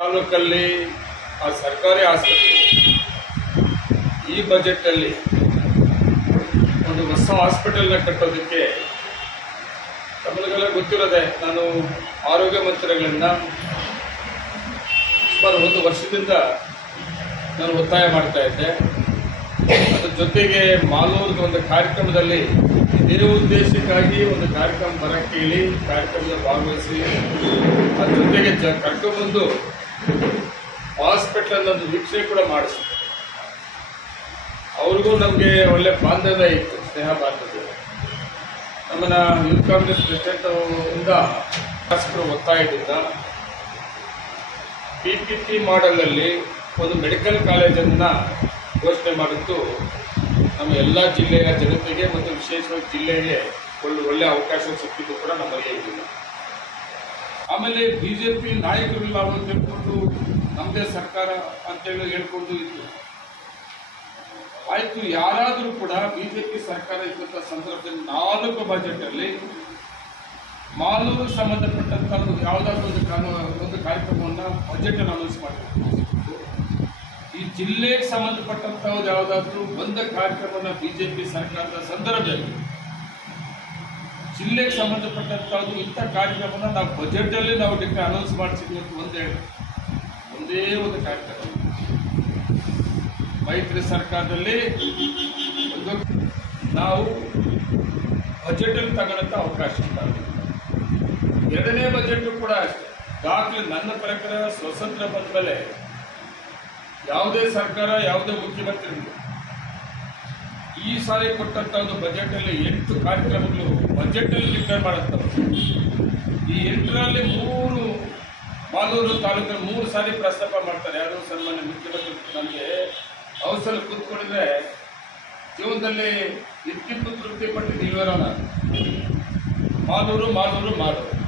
ತಾಲೂಕಲ್ಲಿ ಆ ಸರ್ಕಾರಿ ಆಸ್ಪತ್ರೆ ಈ ಬಜೆಟಲ್ಲಿ ಒಂದು ಹೊಸ ಹಾಸ್ಪಿಟಲ್ನ ಕಟ್ಟೋದಕ್ಕೆ ತಮಗೆಲ್ಲ ಗೊತ್ತಿರೋದೆ. ನಾನು ಆರೋಗ್ಯ ಮಂತ್ರಿಗಳಿಂದ ಸುಮಾರು 1 ವರ್ಷದಿಂದ ನಾನು ಒತ್ತಾಯ ಮಾಡ್ತಾ ಇದ್ದೆ. ಅದ್ರ ಜೊತೆಗೆ ಮಾಲೂರಿಗೆ ಒಂದು ಕಾರ್ಯಕ್ರಮದಲ್ಲಿ ಇದೇ ಉದ್ದೇಶಕ್ಕಾಗಿ ಒಂದು ಕಾರ್ಯಕ್ರಮ ಬರಕ್ಕೆ ಹೇಳಿ ಕಾರ್ಯಕ್ರಮದಲ್ಲಿ ಭಾಗವಹಿಸಿ ಅದ್ರ ಜೊತೆಗೆ ಕರ್ಕೊಂಡ್ಬಂದು ಹಾಸ್ಪಿಟಲ್ ಒಂದು ವೀಕ್ಷಣೆ ಕೂಡ ಮಾಡಿಸಿದ್ರು. ಅವ್ರಿಗೂ ನಮಗೆ ಒಳ್ಳೆ ಬಾಂಧವ್ಯ ಇತ್ತು, ಸ್ನೇಹ ಬಾಂಧವ್ಯ. ನಮ್ಮನ್ನ ಯೂತ್ ಕಾಂಗ್ರೆಸ್ ಪ್ರೆಸಿಡೆಂಟ್ ಇಂದ ಶಾಸಕರು ಒತ್ತಾಯದಿಂದ PPP ಮಾಡೆಲಲ್ಲಿ ಒಂದು ಮೆಡಿಕಲ್ ಕಾಲೇಜನ್ನು ಘೋಷಣೆ ಮಾಡಿದ್ದು ನಮ್ಮ ಎಲ್ಲ ಜಿಲ್ಲೆಯ ಜನತೆಗೆ ಮತ್ತು ವಿಶೇಷವಾಗಿ ಜಿಲ್ಲೆಗೆ ಒಳ್ಳೆ ಅವಕಾಶ ಸಿಕ್ಕಿದ್ದು ಕೂಡ ನಮ್ಮಲ್ಲಿ ಇರಲಿಲ್ಲ. ಆಮೇಲೆ BJP ನಾಯಕರೆಲ್ಲ ಅವರು ತಿಳ್ಕೊಂಡು ನಮ್ಮದೇ ಸರ್ಕಾರ ಅಂತೇಳಿ ಹೇಳ್ಕೊಂಡು ಇತ್ತು. ಆಯಿತು, ಯಾರಾದರೂ ಕೂಡ BJP ಸರ್ಕಾರ ಇದ್ದಂಥ ಸಂದರ್ಭದಲ್ಲಿ 4 ಬಜೆಟಲ್ಲಿ ಮಾಲೂರು ಸಂಬಂಧಪಟ್ಟಂಥ ಯಾವುದಾದ್ರೂ ಒಂದು ಕಾರ್ಯಕ್ರಮವನ್ನು ಬಜೆಟ್ ಅನೌನ್ಸ್ ಮಾಡಬೇಕು. ಈ ಜಿಲ್ಲೆಗೆ ಸಂಬಂಧಪಟ್ಟಂಥದ್ದು ಯಾವುದಾದ್ರೂ ಒಂದು ಕಾರ್ಯಕ್ರಮವನ್ನು BJP ಸರ್ಕಾರದ ಸಂದರ್ಭದಲ್ಲಿ ಜಿಲ್ಲೆಗೆ ಸಂಬಂಧಪಟ್ಟಂಥದ್ದು ಇಂಥ ಕಾರ್ಯಕ್ರಮನ ನಾವು ಬಜೆಟಲ್ಲಿ ನಾವು ಅನೌನ್ಸ್ ಮಾಡಿಸಿದ್ವಿ ಅಂತ ಒಂದೇ ಒಂದು ಕಾರ್ಯಕ್ರಮ ಮೈತ್ರಿ ಸರ್ಕಾರದಲ್ಲಿ ಒಂದು ನಾವು ಬಜೆಟಲ್ಲಿ ತಗೊಳ್ಳೋಂಥ ಅವಕಾಶ ಇದ್ದಾರೆ. 2ನೇ ಬಜೆಟ್ ಕೂಡ ಅಷ್ಟೇ. ದಾಖಲೆ ನನ್ನ ಪ್ರಕಾರ ಸ್ವತಂತ್ರ ಬಂದ ಮೇಲೆ ಯಾವುದೇ ಸರ್ಕಾರ ಯಾವುದೇ ಮುಖ್ಯಮಂತ್ರಿ ಈ ಸಾರಿ ಕೊಟ್ಟಂಥ ಒಂದು ಬಜೆಟಲ್ಲಿ 8 ಕಾರ್ಯಕ್ರಮಗಳು ಬಜೆಟಲ್ಲಿ ಡಿಕ್ಲೇರ್ ಮಾಡುತ್ತವೆ. ಈ 8ರಲ್ಲಿ 3 ಮಾಲೂರು ತಾಲೂಕಲ್ಲಿ 3 ಸಾರಿ ಪ್ರಸ್ತಾಪ ಮಾಡ್ತಾರೆ. ಯಾರು ಸನ್ಮಾನ್ಯ ಮುಖ್ಯಮಂತ್ರಿ ನಮಗೆ ಅವಸರ ಕೂತ್ಕೊಂಡಿದ್ರೆ ಜೀವನದಲ್ಲಿ ಇದಕ್ಕಿಂತ ತೃಪ್ತಿ ಪಟ್ಟು ನೀವೇರೋಣ. ಮಾಲೂರು ಮಾಲೂರು ಮಾಲೂರು